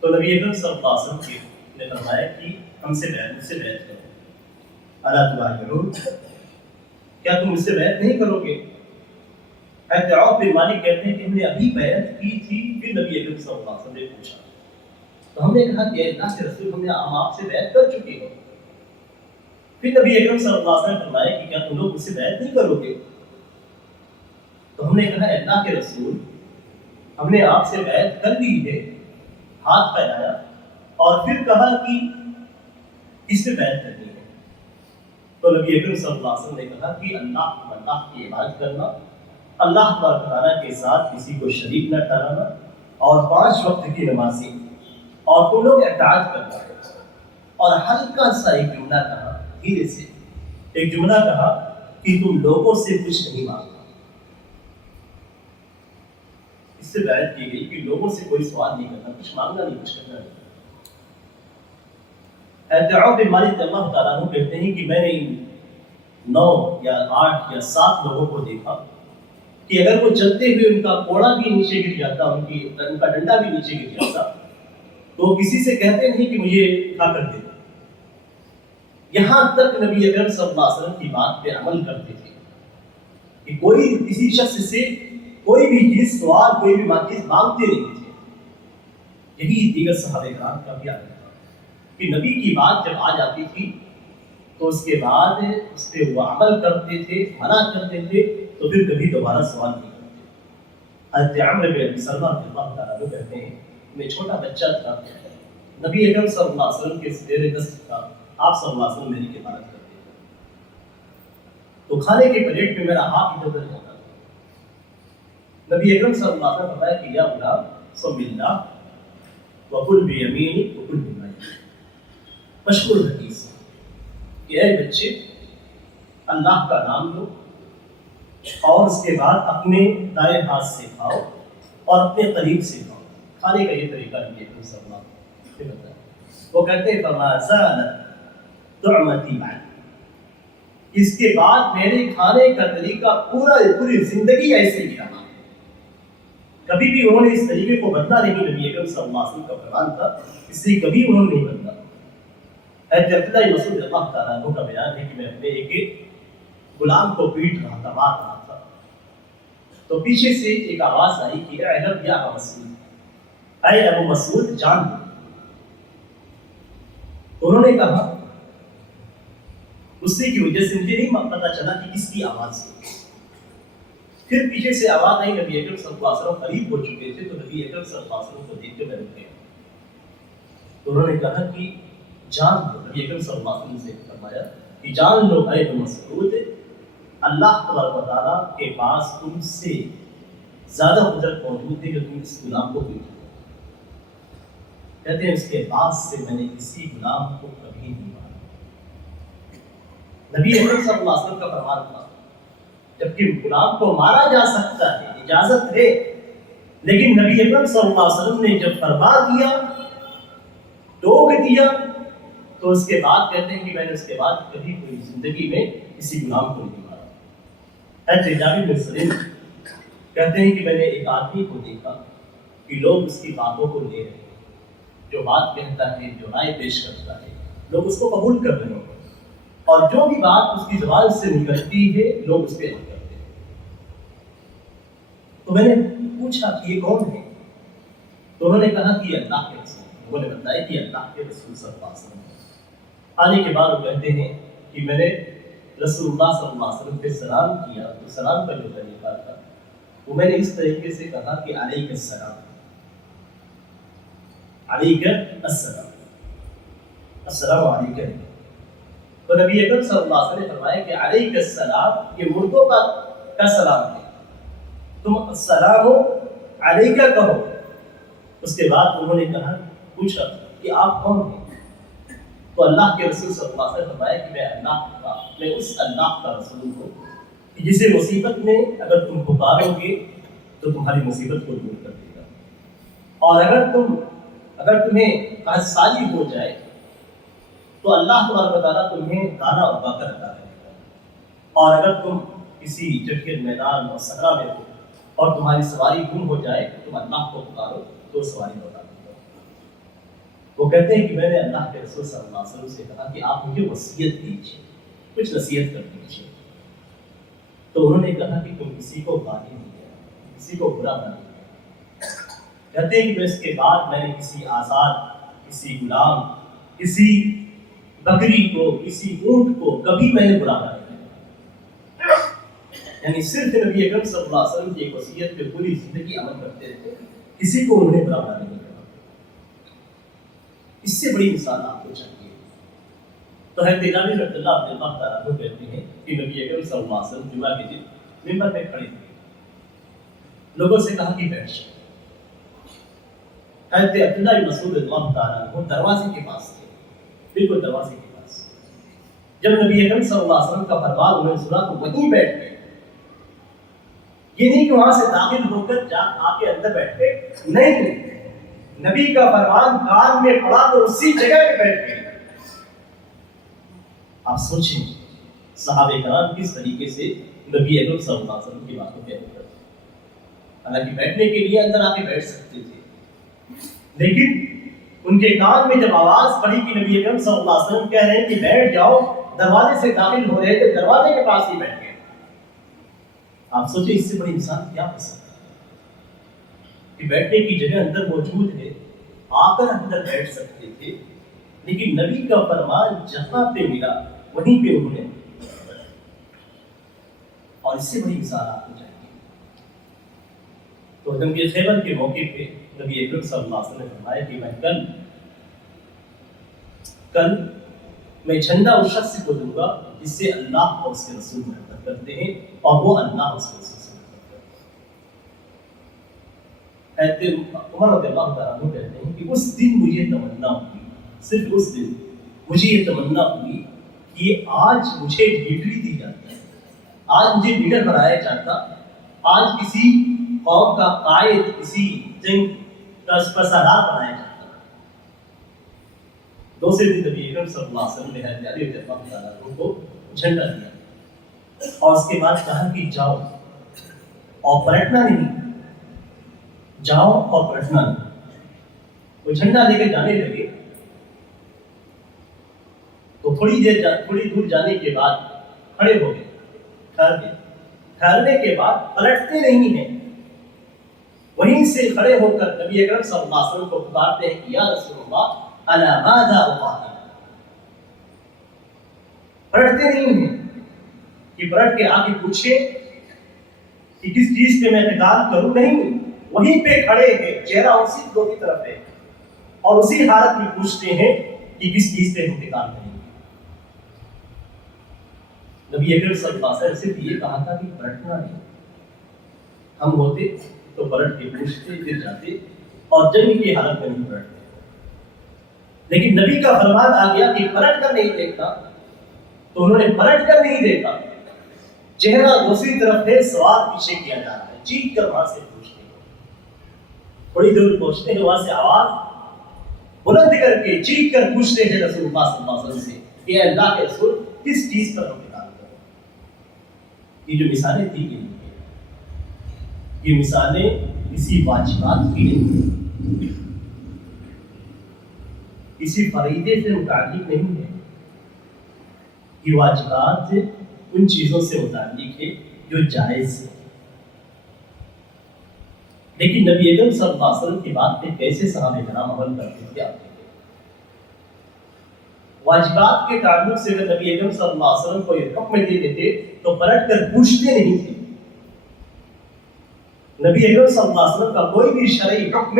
تو نبی اکرم صلی اللہ علیہ وسلم نے فرمایا کہ ہم سے بیعت کرو. الا تبایعون, کیا تم اس سے بیعت نہیں کرو گے؟ حضرت عوف بن مالک کہتے ہیں کہ ہم نے ابھی بیعت کی تھی, پھر نبی اکرم صلی اللہ علیہ وسلم نے پوچھا تو ہم نے کہا کہ اللہ کے رسول ہم آپ سے بیعت کر چکے ہو. پھر نبی اکرم صلی اللہ علیہ وسلم نے فرمایا کہ کیا تم لوگ مجھ سے بیعت نہیں کرو گے؟ تو ہم نے کہا اللہ کے رسول ہم نے آپ سے بیعت کر لی ہے. ہاتھ پھیلایا اور پھر کہا کہ کس سے بیعت کرنی ہے؟ تو نبی اکرم صلی اللہ علیہ وسلم نے کہا کہ اللہ کی عبادت کرنا, اللہ تعالیٰ کے ساتھ کسی کو شریک نہ ٹھہرانا, اور 5 وقت کی نمازی, اور تم لوگ اطاعت کرنا ہے. اور ہلکا سا ایک جملہ کہا, دھیرے سے ایک جملہ کہا کہ تم لوگوں سے کچھ نہیں مانگنا. اس سے بیعت کی گئی کہ لوگوں سے کوئی سوال نہیں کرنا, کچھ مانگنا نہیں, کچھ کرنا نہیں. حضرت عوف بن مالک رضی اللہ تعالیٰ عنہ کہتے ہیں کہ میں نے 9 یا 8 یا 7 لوگوں کو دیکھا کہ اگر وہ چلتے ہوئے ان کا کوڑا بھی نیچے گر جاتا, ان کا ڈنڈا بھی نیچے گر جاتا, تو کسی سے کہتے نہیں کہ مجھے اٹھا کر دے. یہاں تک نبی اکرم صلی اللہ علیہ وسلم کی بات پہ عمل کرتے تھے کہ کوئی کسی شخص سے کوئی بھی چیز سوال, کوئی بھی چیز مانگتے نہیں تھے. یہی دیگر صحابہ کرام کا بھی عمل تھا کہ نبی کی بات جب آ جاتی تھی تو اس کے بعد اس پہ وہ عمل کرتے تھے, منع کرتے تھے, تو پھر کبھی دوبارہ سوال نہیں کرتے. حضرت عمرو بن ابی سلمہ رضی اللہ تعالیٰ عنہ کہتے ہیں میں چھوٹا بچہ تھا, نبی اکرم صلی اللہ علیہ وسلم کے زیر دست تھا, آپ صلی اللہ علیہ وسلم میری کفالت کرتے تھے. کھانے کے پلیٹ میں میرا ہاتھ ادھر ادھر جاتا تھا۔ نبی اکرم صلی اللہ علیہ وسلم نے فرمایا کہ یا غلام سم اللہ وکل بیمینک وکل بمالک، مشہور حدیث کہ اے بچے اللہ کا نام لو اور اس کے بعد اپنے دائیں ہاتھ سے کھاؤ اور اپنے قریب سے کھاؤ۔ کھانے کا یہ طریقہ نبی اکرم صلی اللہ علیہ وسلم نے بتایا۔ وہ کہتے ہیں فما زالت طعمتی معی، اس کے بعد میرے کھانے کا طریقہ پوری زندگی ایسے ہی رہا، کبھی بھی انہوں نے اس طریقے کو بدلا نہیں۔ نبی اکرم صلی اللہ علیہ وسلم کا فرمان تھا، اس لیے کبھی انہوں نے نہیں بدلا۔ حضرت عبداللہ بن مسعود رضی اللہ تعالیٰ عنہ کا بیان ہے کہ میں اپنے ایک غلام کو پیٹ رہا تھا، مار رہا تھا، تو پیچھے سے ایک آواز آئی کہ اعلم یا ابا مسعود، اے ابو مسعود جان لو۔ انہوں نے کہا غصے کی وجہ سے مجھے نہیں پتا چلا کہ کس کی آواز ہے۔ پھر پیچھے سے آواز آئی، نبی اکرم صلی اللہ علیہ وسلم قریب ہو چکے تھے، تو نبی اکرم صلی اللہ علیہ وسلم کو دیکھ کے میں رک گیا۔ تو انہوں نے کہا کہ جان لو، نبی اکرم صلی اللہ علیہ وسلم سے فرمایا کہ جان لو اے ابو مسعود، اللہ تبارک و تعالیٰ کے پاس تم سے زیادہ قدرت موجود ہے کہ تم اس غلام کو پیٹو۔ کہتے ہیں اس کے بعد سے میں نے کسی غلام کو کبھی نہیں مارا۔ نبی اکرم صلی اللہ علیہ وسلم کا فرمان تھا جبکہ غلام کو مارا جا سکتا ہے، اجازت ہے، لیکن نبی اکرم صلی اللہ علیہ وسلم نے جب فرما دیا، ٹوک دیا، تو اس کے بعد کہتے ہیں کہ میں نے اس کے بعد کبھی کوئی زندگی میں کسی غلام کو نہیں مارا۔ حضرت جابر بن سلیم کہتے ہیں کہ میں نے ایک آدمی کو دیکھا کہ لوگ اس کی باتوں کو لے رہے ہیں، جو بات کہتا ہے، جو رائے پیش کرتا ہے، لوگ اس کو قبول کر رہے ہیں، اور جو بھی بات اس کی زبان سے نکلتی ہے لوگ اس پہ عمل کرتے ہیں۔ تو میں نے پوچھا کہ یہ کون ہے؟ تو انہوں نے کہا کہ یہ اللہ کے رسول، انہوں نے بتایا کہ اللہ کے رسول صلی اللہ علیہ وسلم۔ آنے کے بعد وہ کہتے ہیں کہ میں نے رسول اللہ صلی اللہ علیہ وسلم پہ سلام کیا، تو سلام کا جو طریقہ تھا وہ میں نے اس طریقے سے کہا کہ علیک السلام، علیک السلام، السلام علیکم۔ تو نبی اکرم صلی اللہ علیہ وسلم نے فرمایا کہ علیک السلام یہ مردوں کا سلام ہے، تم السلام علیکہ کہو۔ اس کے بعد انہوں نے کہا، پوچھا کہ آپ کون ہیں؟ تو اللہ کے رسول صلی اللہ علیہ وسلم نے فرمایا کہ میں اس اللہ کا رسول ہوں کہ جسے مصیبت میں اگر تم پکارو گے تو تمہاری مصیبت کو دور کر دے گا، اور اگر تمہیں قحط ہو جائے تو اللہ تبارک و تعالیٰ تمہیں دانا اگا کر عطا کرے گا، اور اگر تم کسی جنگل میدان اور صحرا میں ہو اور تمہاری سواری گم ہو جائے تو تم اللہ کو پکارو تو سواری لوٹا دے گا۔ وہ کہتے ہیں کہ میں نے اللہ کے رسول صلی اللہ علیہ وسلم سے کہا کہ آپ مجھے وصیت دیجیے، کچھ نصیحت کر دیجیے۔ تو انہوں نے کہا کہ تم کسی کو گالی نہیں دینا، کسی کو برا نہ دینا۔ کہتے ہیں کہ میں اس کے بعد میں نے کسی آزاد، کسی غلام، کسی بکری کو، کسی اونٹ کو کبھی میں نے برا نہ کیا، یعنی صرف نبی اکرم صلی اللہ علیہ وسلم کی ایک وصیت پہ پوری زندگی عمل کرتے تھے، کسی کو انہوں نے برا نہ نہیں کیا۔ اس سے بڑی مثال آپ کو چاہیے۔ تو حضرت جابر رضی اللہ تعالیٰ عنہ کہتے ہیں کہ نبی اکرم صلی اللہ علیہ وسلم جمعہ کے دن منبر پہ کھڑے تھے، لوگوں سے کہا کہ بیٹھ جائیں۔ حضرت عبداللہ بن مسعود رضی اللہ تعالیٰ عنہ دروازے کے پاس تھے، بالکل دروازے کے پاس۔ جب نبی اکرم صلی اللہ علیہ وسلم کا فرمان انہوں نے سنا تو وہیں بیٹھ گئے، یہ نہیں کہ وہاں سے داخل ہو کر جا آ کے اندر بیٹھ گئے، نہیں، نبی کا فرمان کان میں پڑا تو اسی جگہ پہ بیٹھ گئے۔ آپ سوچیں صحابہ کرام کس طریقے سے نبی اکرم صلی اللہ علیہ وسلم کی باتوں پہ عمل کرتے ہیں۔ حالانکہ بیٹھنے کے لیے اندر آ کے بیٹھ سکتے تھے، لیکن ان کے کان میں جب آواز پڑی کہ نبی اکرم صلی اللہ علیہ وسلم کہہ رہے ہیں کہ بیٹھ جاؤ، دروازے سے داخل ہو رہے تھے، دروازے کے پاس ہی بیٹھ گئے۔ آپ سوچیں اس سے بڑی انسان کیا ہو سکتا ہے کہ بیٹھنے کی جگہ اندر موجود ہے، آ کر اندر بیٹھ سکتے تھے، لیکن نبی کا فرمان جہاں پہ ملا وہیں پہ انہوں نے، اور اس سے بڑی مثال آپ کو چاہیے۔ تو جنگ خیبر کے موقع پہ نبی اکرم صلی اللہ علیہ وسلم نے فرمایا کہ میں کل میں جھنڈا اس شخص کو دوں گا جس سے اللہ اور اس کے رسول محبت کرتے ہیں اور وہ اللہ اور اس کے رسول سے محبت کرتے ہیں۔ عمر رضی اللہ تعالیٰ عنہ کہتے ہیں کہ اس دن مجھے تمنا ہوئی، صرف اس دن مجھے یہ تمنا ہوئی کہ آج مجھے لیڈری دی جاتی ہے، آج مجھے لیڈر بنایا جاتا، آج کسی قوم کا قائد، کسی جنگ کا سردار بنایا جاتا۔ دوسرے دن نبی اکرم صلی اللہ علیہ وسلم نے حضرت علی رضی اللہ تعالیٰ عنہ کو جھنڈا دیا اور اس کے بعد کہا کہ جاؤ اور پلٹنا نہیں، جاؤ اور پلٹنا نہیں۔ وہ جھنڈا لے کے جانے لگے تو تھوڑی دور جانے کے بعد کھڑے ہو گئے، ٹھہر گئے، ٹھہرنے کے بعد پلٹتے نہیں ہیں، وہیں سے کھڑے ہو کر نبی اکرم صلی اللہ علیہ وسلم کو پکارتے ہیں کہ یا رسول اللہ الا ماذا اقاتل، پلٹتے نہیں ہیں کہ پلٹ کے آگے پوچھے کہ کس چیز پہ میں قتال کروں، نہیں، وہیں پہ کھڑے ہیں، چہرہ اسی دو کی طرف ہے اور اسی حالت میں پوچھتے ہیں کہ کس چیز پہ ہم قتال کریں گے۔ نبی اکرم صلی اللہ علیہ وسلم صرف یہ کہا تھا کہ پلٹنا نہیں، ہم ہوتے تو پلٹ کے پوچھتے پھر جاتے اور جنگ کی حالت میں نہیں پلٹتے، لیکن نبی کا فرمان آ گیا کہ پلٹ کر نہیں دیکھتا، تو انہوں نے پلٹ کر نہیں دیکھا، چہرہ دوسری طرف ہے، سوال پیچھے کیا جا رہا ہے، چیخ کر وہاں سے پوچھتے ہیں، تھوڑی دور پہنچتے ہیں، وہاں سے آواز بلند کر کے چیخ کر پوچھتے ہیں رسول اللہ صلی اللہ علیہ وسلم سے کہ اے اللہ کے رسول کس چیز پر ہم قتال کریں۔ یہ جو مثالیں دی گئی ہیں یہ مثالیں کسی واجبات کی نہیں، کسی فریضے سے متعلق نہیں ہے، یہ واجبات ان چیزوں سے متعلق ہے جو جائز ہے۔ لیکن نبی اکرم صلی اللہ علیہ وسلم کی بات پہ کیسے صحابہ کرام عمل کرتے تھے آپ دیکھیں، واجبات کے تعلق سے اگر نبی اکرم صلی اللہ علیہ وسلم کو یہ حکم دیتے تھے تو پلٹ کر پوچھتے نہیں تھے۔ نبی اکرم صلی اللہ علیہ وسلم کا کوئی بھی شرعی حکم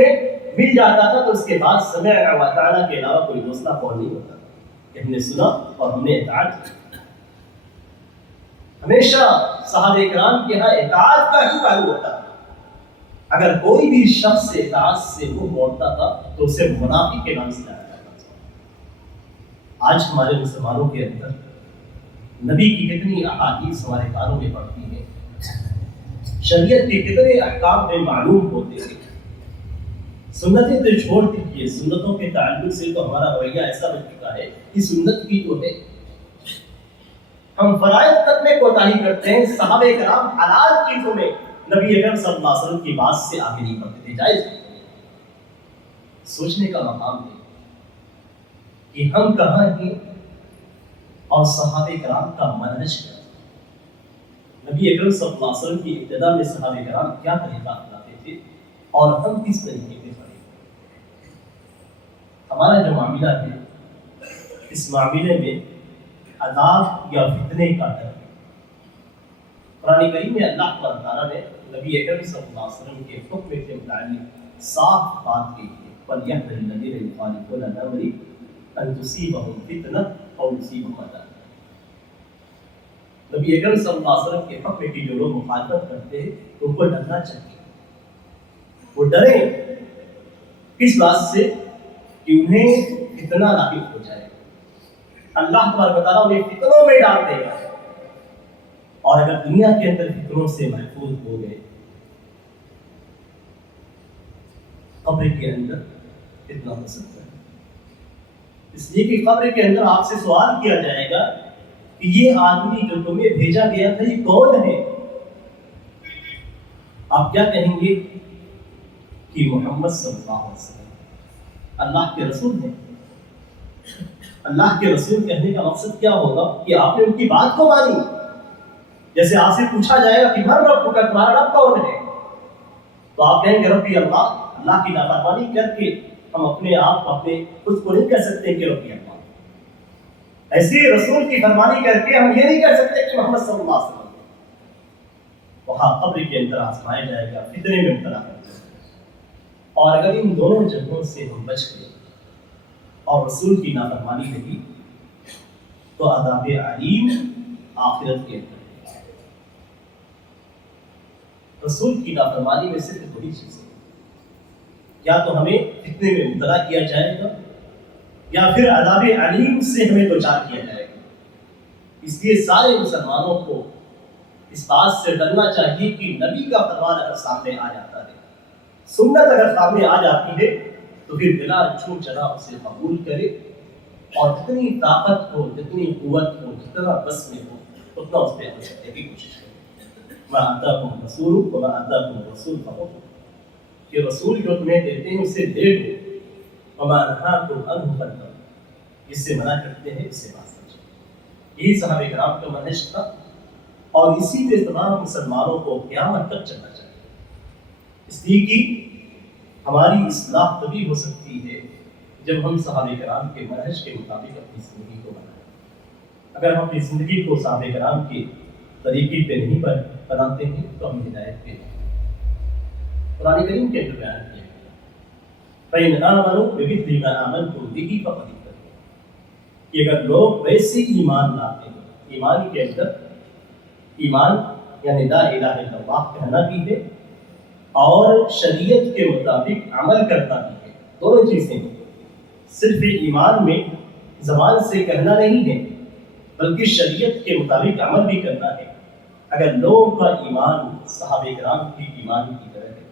مل جاتا تھا تو اس کے بعد سمعنا وأطعنا کے علاوہ کوئی دوسرا قول نہیں ہوتا کہ ہم نے سنا اور ہم نے اطاعت کی۔ ہمیشہ صحابہ کرام کے ہاں اطاعت کا ہی پہلو ہوتا تھا، اگر کوئی بھی شخص اطاعت سے منہ موڑتا تھا تو اسے منافق کے نام سے جانا جاتا تھا۔ آج ہمارے مسلمانوں کے اندر نبی کی کتنی احادیث ہمارے کانوں میں پڑتی ہیں، شریعت کے کتنے احکام میں معلوم ہوتے ہیں، سنتیں تو چھوڑ دیجیے، سنتوں کے تعلق سے تو ہمارا رویہ ایسا بن چکا ہے کہ سنت کی جو ہے ہم فرائض تک میں کوتاہی کرتے ہیں، صحابہ کرام حلال چیزوں میں نبی اکرم صلی اللہ علیہ وسلم کی بات سے آگے نہیں بڑھتے تھے، جائز نہیں۔ سوچنے کا مقام ہے کہ ہم کہاں ہیں اور صحابہ کرام کا منہج کیا، نبی اکرم صلی اللہ علیہ وسلم کی ابتدا میں صحابہ کرام کیا طریقہ اپناتے تھے اور ہم کس طریقے پہ کھڑے ہیں۔ ہمارا جو معاملہ ہے اس معاملے میں عذاب یا فتنے کا ڈر ہے۔ قرآن کریم میں اللہ تعالیٰ نے نبی اکرم صلی اللہ علیہ وسلم کے حکم کے متعلق صاف بات کی ہے، فَلْيَحْذَرِ الَّذِينَ يُخَالِفُونَ عَنْ أَمْرِهِ أَن تُصِيبَهُمْ فِتْنَةٌ أَوْ يُصِيبَهُمْ عَذَابٌ۔ نبی اکرم صلی اللہ علیہ وسلم کے حکم کی جو لوگ مخالفت کرتے ہیں ان کو ڈرنا چاہیے، وہ ڈریں کس بات سے کہ انہیں فتنہ لاحق ہو جائے، اللہ تبارک و تعالیٰ انہیں فتنوں میں ڈال دے گا، اور اگر دنیا کے اندر فتنوں سے محفوظ ہو گئے، قبر کے اندر فتنہ ہو سکتا ہے، اس لیے کہ قبر کے اندر آپ سے سوال کیا جائے گا کہ یہ آدمی جو تمہیں بھیجا گیا تھا یہ کون ہے؟ آپ کیا کہیں گے کہ محمد صلی اللہ علیہ وسلم اللہ کے رسول ہیں۔ اللہ کے رسول کہنے کا مقصد کیا ہوگا کہ آپ نے ان کی بات کو مانی۔ جیسے آپ سے پوچھا جائے گا کہ من رب کا، تمہارا رب کون ہے، تو آپ کہیں گے ربی اللہ، اللہ کی نافرمانی کر کے ہم اپنے آپ اپنے خود کو نہیں کہہ سکتے کہ ربی اللہ، ایسے رسول کی فرمانی کر کے ہم یہ نہیں کہہ سکتے کہ محمد صلی اللہ علیہ وسلم۔ وہاں قبر کے اندر آزمایا جائے گا، فتنے میں مبتلا کر دیا جائے گا، اور اگر ان دونوں جگہوں سے ہم بچ گئے اور رسول کی نافرمانی رہی تو عذاب علیم آخرت کے اندر۔ رسول کی نافرمانی میں صرف بڑی چیز ہے، یا تو ہمیں فتنے میں مبتلا کیا جائے گا یا پھر عذاب علیم سے ہمیں دوچار کیا جائے گا۔ اس لیے سارے مسلمانوں کو اس بات سے ڈرنا چاہیے کہ نبی کا فرمان اگر سامنے آ جاتا ہے، سنت اگر سامنے آ جاتی ہے تو پھر بلا چھوٹ چلا اسے قبول کرے، اور جتنی طاقت ہو، جتنی قوت ہو، جتنا بس میں ہو، اتنا اس پہ عمل کرنے کی کوشش کرے۔ ما آتاکم رسول وما آتاکم الرسول فخذوہ، کہ رسول جو تمہیں دیتے ہیں اسے لے لو، وما نہاکم عنہ فانتہوا، جس سے منع کرتے ہیں اس سے باز رہو۔ یہی صحابہ کرام کا منہج تھا، اور اسی پہ تمام مسلمانوں کو قیامت تک چلنا چاہیے۔ اس لیے کہ ہماری اصلاح تبھی ہو سکتی ہے جب ہم صحابہ کرام کے منہج کے مطابق اپنی زندگی کو بنائیں۔ اگر ہم اپنی زندگی کو صحابہ کرام کے طریقے پہ نہیں بناتے ہیں تو ہم ہدایت پہ نہیں۔ قرآن کریم کے اندر بیان کیا گیا فَإِنْ آمَنُوا بِمِثْلِ مَا آمَنْتُم بِهِ فَقَدِ اهْتَدَوْا، کہ اگر لوگ ویسے ایمان لاتے ہیں، ایمان کے اندر ایمان یعنی لا الہ الا اللہ کہنا بھی ہے اور شریعت کے مطابق عمل کرنا بھی ہے، دونوں چیزیں ہیں۔ صرف ایمان میں زبان سے کہنا نہیں ہے بلکہ شریعت کے مطابق عمل بھی کرنا ہے۔ اگر لوگوں کا ایمان صحابہ کرام کے ایمان کی طرح ہے،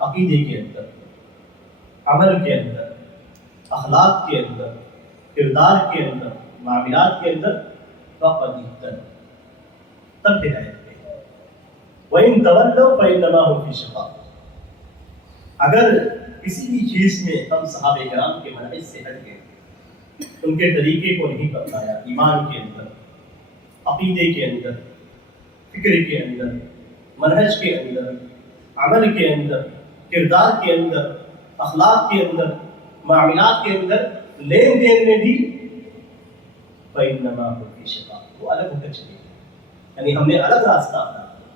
عقیدے کے اندر، عمل کے اندر، اخلاق کے اندر، کردار کے اندر، معاملات کے اندر، فقد اهتدوا، تب ہدایت پہ۔ وَإِن تَوَلَّوْا فَإِنَّمَا هُمْ فِي شِقَاقٍ، اگر کسی بھی چیز میں ہم صحابہ کرام کے منہج سے ہٹ گئے، ان کے طریقے کو نہیں بتایا، ایمان کے اندر، عقیدے کے اندر، فکر کے اندر، منہج کے اندر، عمل کے اندر، کردار کے اندر، اخلاق کے اندر، معاملات کے اندر، لین دین میں بھی، فَإِنَّمَا هُمْ فِي شِقَاقٍ، وہ الگ ہو کر چلے گئے، یعنی ہم نے الگ راستہ اپنا لیا۔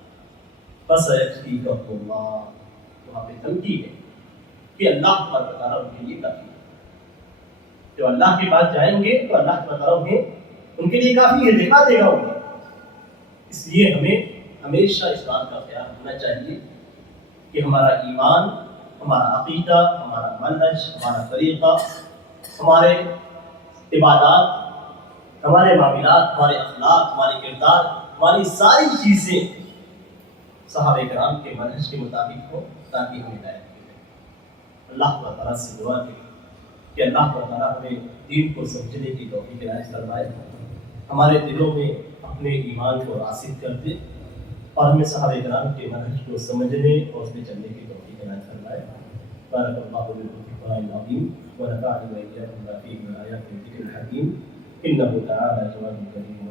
فَسَيَكْفِيكَهُمُ اللَّهُ، وہاں پہ دھمکی ہے کہ اللہ تبارک و تعالیٰ ان کے لیے کافی ہے۔ جو اللہ کے پاس جائیں گے تو اللہ تبارک و تعالیٰ انہیں ان کے لیے کافی ہے، دکھا دے گا انہیں۔ اس لیے ہمیں ہمیشہ اس بات کا خیال رکھنا چاہیے کہ ہمارا ایمان، ہمارا عقیدہ، ہمارا منہج، ہمارا طریقہ، ہمارے عبادات، ہمارے معاملات، ہمارے اخلاق، ہمارے کردار، ہماری ساری چیزیں صحابہ کرام کے منہج کے مطابق ہو، تاکہ ہم ہدایت ملے۔ اللہ تعالیٰ سے دعا ہے کہ اللہ تعالیٰ ہمیں دین کو سمجھنے کی توفیق عنایت فرمائے، ہمارے دلوں میں اپنے ایمان کو راسخ کر دے، اور ہمیں صحابہ کرام کے منہج کو سمجھنے اور اس میں چلنے کی توفیق عنایت فرمائے۔ بارک اللہ لکم فی القرآن العظیم ونفعني وإياكم بما فيه من آیات الذکر الحکیم، إنه تعالى جواد کریم۔